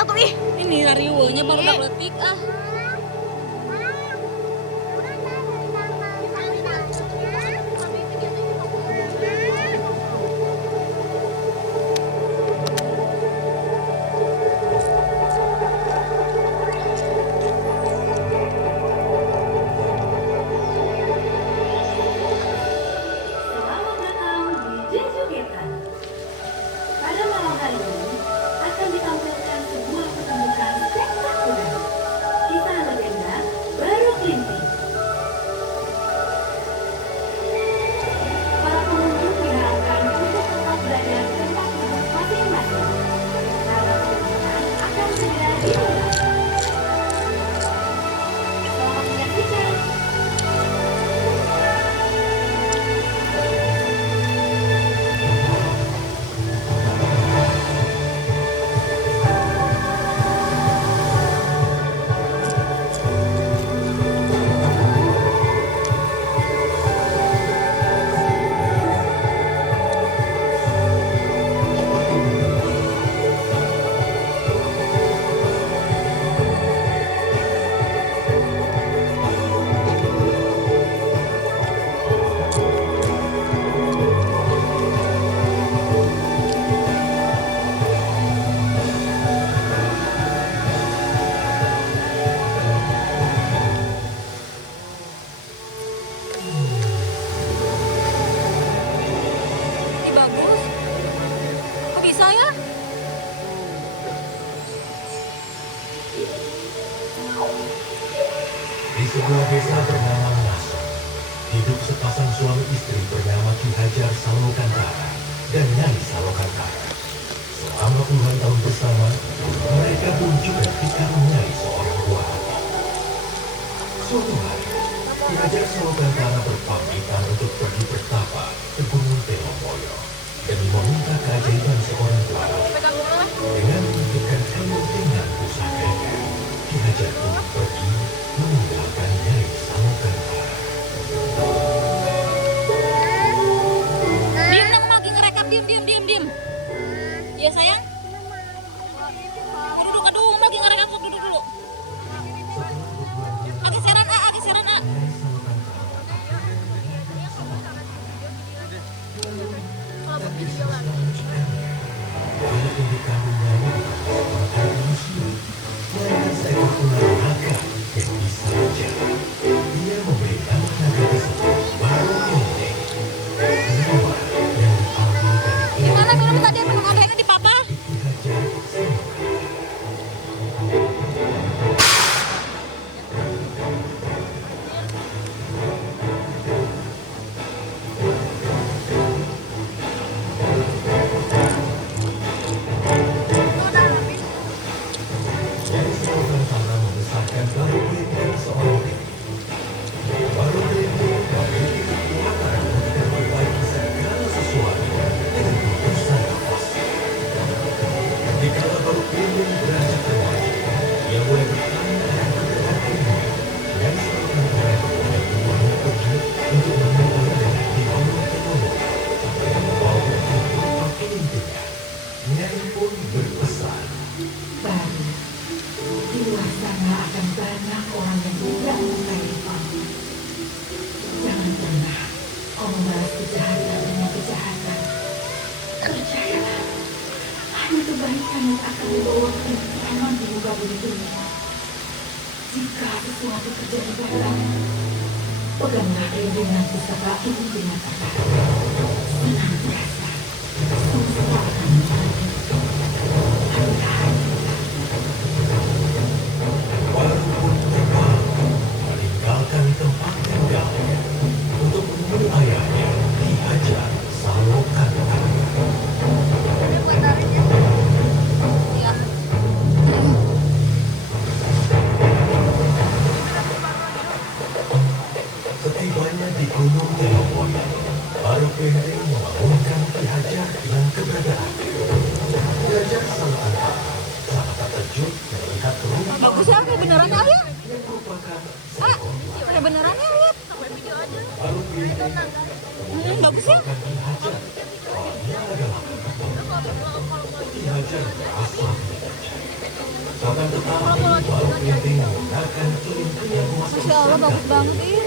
sial tuh ih. Ini riweunya baru letik ah. Selamat datang di Jeju Getan. Pada malam hari ini akan ditampilkan sebuah pertunjukan spektakuler. Kisah legenda Baru Kelinting. Para pengunjung diharapkan untuk tetap berada di tempat duduk masing-masing. Karena pertunjukan akan segera dimulai. Selamat menyaksikan. Ini bagus. Kok bisa ya? Di sebuah desa bernama Naso, hidup sepasang suami istri bernama Ki Hajar Salokantara dan Nyai Salokantara. Selama puluhan tahun bersama, mereka pun juga dikaruniai seorang buah hati. Suatu hari, Ki Hajar Salokantara berpamitan untuk pergi bertapa ke Gunung Telomoyo demi meminta keajaiban seorang buah hati. Dengan menunjukkan ilmu dengan pusakanya, Ki Hajar pun pergi meninggalkan Nyai Salokantara. Diam dong, lagi ngerekap. Diam. Ya sayang. Duduk, aduh, lagi ngerekap. Duduk dulu. Geseran A. Nyai Salokantara tapi setelah mencikannya, walaupun dikandungnya bukan seorang anak manusia, melainkan seekor ular naga yang bisa berjalan. Dia memberi nama naga tersebut Baru Kelinting. Nama yang diambil dari Gimana film tadi minum anggreknya di papa? Ki Hajar Salokantara. Nyai Salokantara membesarkan Baru Kelinting seorang diri. Baru Kelinting memiliki kekuatan untuk memperbaiki segala sesuatu dengan hembusan nafasnya. Dikala Baru Kelinting beranjak remaja, ia mulai bertanya dan bergerak ilmu. Nyai Salokantara kemudian membuatnya pergi untuk menemui nenek di Gunung Telomoyo. Membawa bekal berupa kelintingnya, Nyai pun berpesan. Baru, di luar sana akan banyak orang yang tidak menyukai kamu. Jangan pernah kau membalas kejahatan dengan kejahatan. Percayalah, hanya kebaikan yang akan membawa ketentraman di muka bumi ini. Jika sesuatu terjadi padamu, peganglah dengan pusaka ini dengan tepat. Senantiasa, semesta akan menjadi. Hati-hati. Baru pun terbang, meninggalkan tempat tinggalnya untuk menemui ayahnya Ki Hajar Salokantara. Ya. Setibanya di Gunung Telomoyo, Baru Kelinting Akan tetapi, Baru Kelinting menggunakan kelinting emas Masya Allah, bagus banget nih.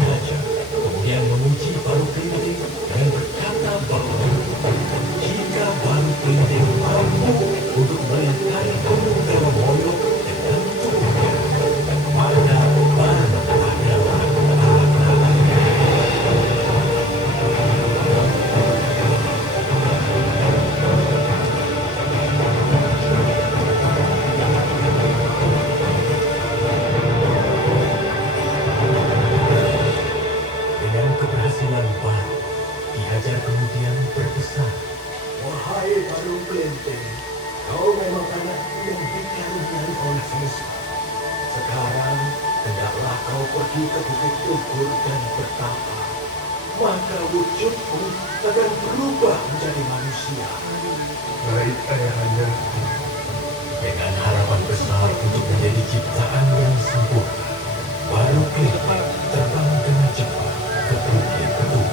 Raja kemudian memuji Baru Kelinting dan berkata bahwa jika Baru Kelinting mampu untuk melingkari gunung Telomoyo dengan tubuhnya, maka Baru adalah anak-anaknya. Dengan keberhasilan Baru, Ki Hajar kemudian berpesan, "Wahai Baru Kelinting, kau memang anak yang dikaruniai oleh semesta. Sekarang, hendaklah kau pergi ke Bukit Tugur dan bertapa. Maka wujudmu akan berubah menjadi manusia." Baik, Ayahanda. Dengan harapan besar untuk menjadi ciptaan yang sempurna, Baru Kelinting terbang dengan cepat ke Bukit Tugur.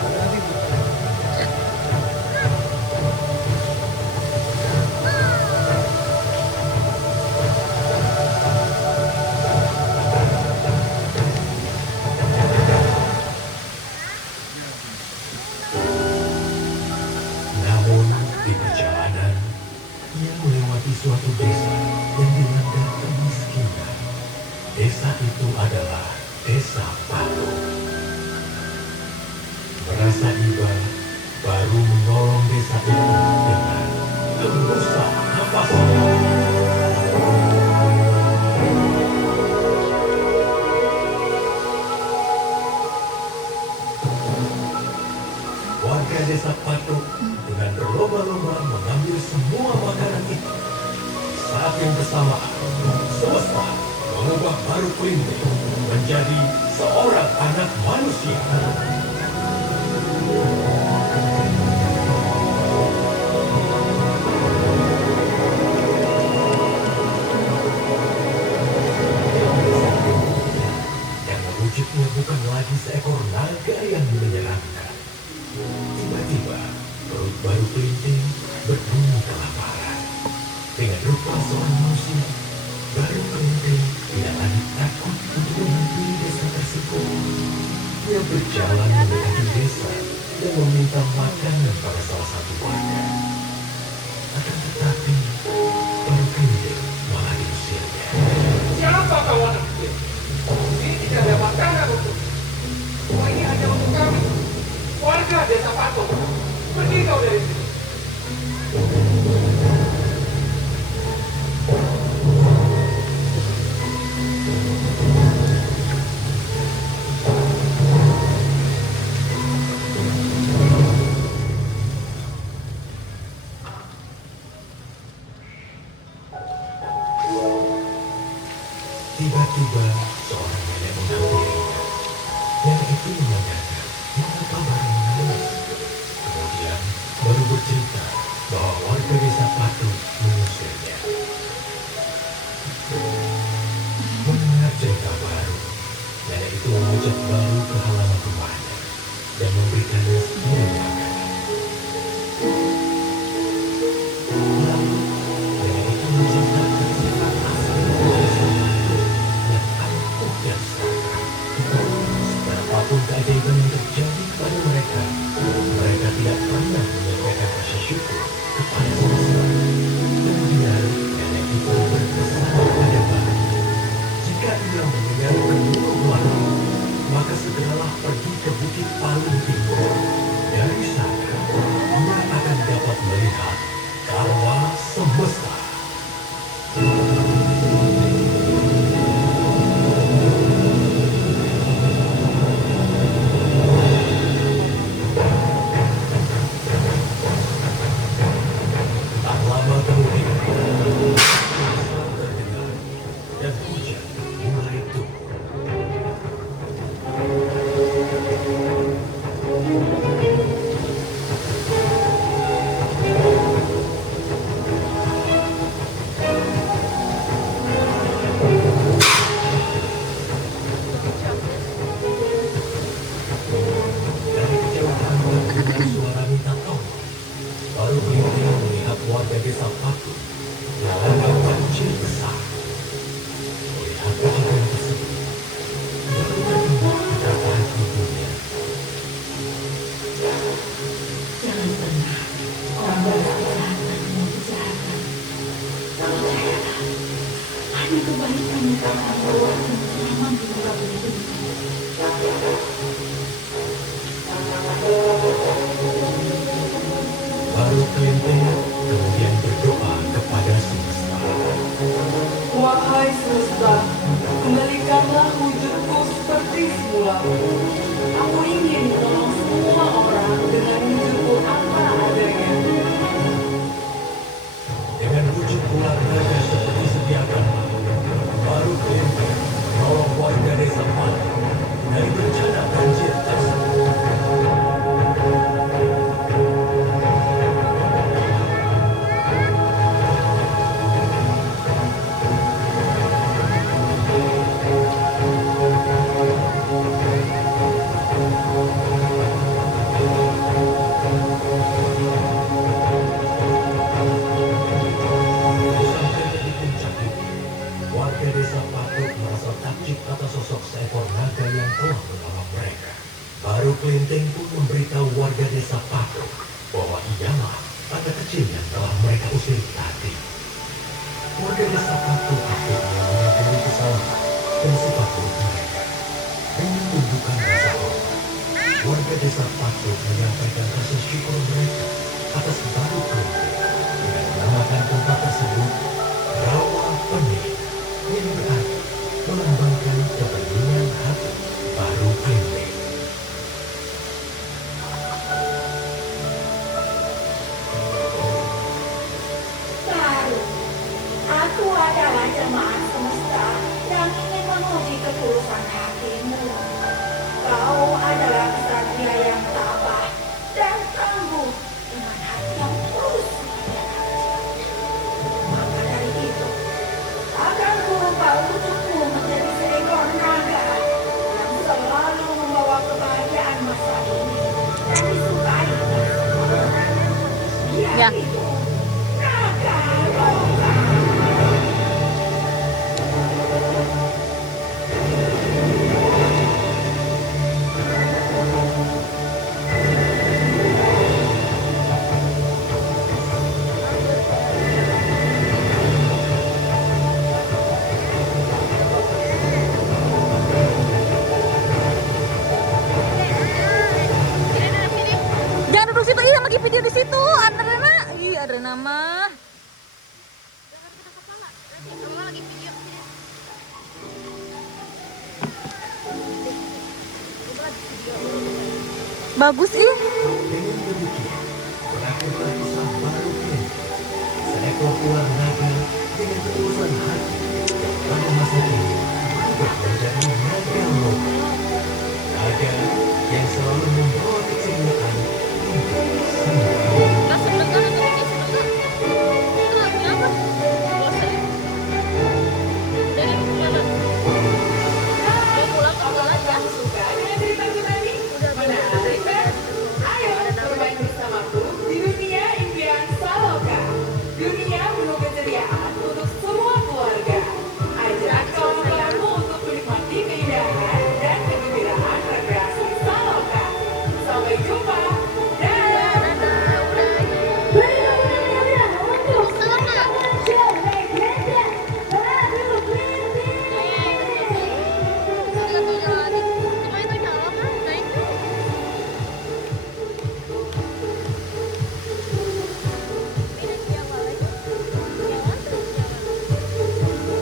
Namun di perjalanan, ia melewati suatu desa yang dilanda kemiskinan. Desa itu adalah Desa Patung. Merasa iba, Baru menolong desa itu dengan hembusan nafasnya. Warga desa Patung dengan berlomba-lomba mengambil semua makanan itu. Saat yang bersamaan, semesta mengubah Baru Kelinting menjadi seorang anak manusia. Yang wujudnya bukan lagi seekor naga yang menyeramkan. Tiba-tiba, perut Baru Kelinting berbunyi kelaparan. Dengan rupa seorang manusia, Baru Kelinting tidak lagi takut untuk menghampiri desa tersebut. Dia berjalan mendekati desa dan meminta makanan pada salah satu warga. Akan tetapi, Baru Kelinting malah diusirnya. Siapa kau anak kecil? Ini tidak ada makanan untuk. Semua ini hanya untuk kami. Warga desa Patung. Pergi kau dari sini. Tiba-tiba, seorang nenek menghampirinya. Nenek itu menanyakan, mengapa Baru menangis. Kemudian, Baru bercerita bahwa warga desa Patung mengusirnya. Mendengar cerita Baru, nenek itu mengajak Baru ke halaman rumahnya dan memberikannya sepiring makanan. Lalu, nenek itu menceritakan sifat asli desa Patung yang aneh Baru Klenteng kemudian berdoa kepada semesta. Wahai semesta, kembalikanlah wujudku seperti semula. Aku ingin menolong semua orang dengan wujudku apa adanya. Dengan wujud ular naga seperti sedia kala, Baru Klenteng menolong warga desa Palu dari bencana banjir tersebut. Sampai di puncak bukit, warga desa Patuk merasa takjub atas sosok seekor naga yang telah menolong mereka. Baru Klenteng pun memberitahu warga desa Patuk bahwa ialah anak kecil yang telah mereka usir tadi. Warga desa Patuk akhirnya menyadari kesalahan dan sifat buruk mereka. Dengan tunjukkan rasa hormat, warga desa Patuk menyampaikan rasa syukur mereka atas Baru Klenteng dengan menamakan tempat tersebut Rawa Pening, yang berarti melambangkan kepentingan hati Baru Klenteng. Baru, aku adalah jemaat semesta yang ingin menguji ketulusan hatimu. Kau adalah kesatria yang tabah dan tangguh dengan hati yang tulus seperti anak kecil. Maka dari itu, akan kurubah wujudmu menjadi seekor naga yang selalu membawa kebahagiaan masa ini dan disukai oleh semua orang. Dia Ya. itu naga roka. Jangan duduk situ, iya lagi video di situ. Adrena, ih Adrena mah. Bagus ih. Dengan demikian, berakhirlah kisah Baru Klenteng, seekor ular naga dengan ketulusan hati yang pada masa kini berubah menjadi naga loka. Naga yang selalu membawa keceriaan untuk semua. Nah, sebentar atau ini sebentar. Itu lagunya apa? Bosan. Dari mana? Mau pulang ke pulang ya. Kamu suka dengan ceritaku tadi? Menarik kan? Ayo bermain bersamaku di dunia impian Saloka. Dunia penuh keceriaan untuk semua keluarga. Ajak kawan-kawanmu untuk menikmati keindahan dan kegembiraan rekreasi Saloka. Sampai jumpa. Dadah. Benar-benar untuk Jelek Legend Baru Klenteng.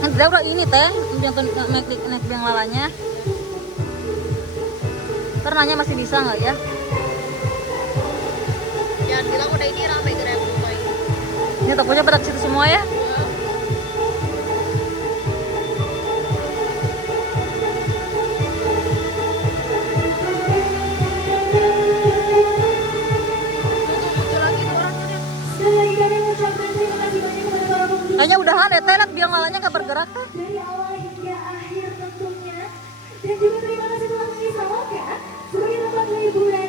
Nanti udah ini teh, yang naik biang lalanya. Ternanya masih bisa nggak ya? Jangan bilang udah ini ramai gerak rumah ini. Ini tokonya pada ke situ semua ya.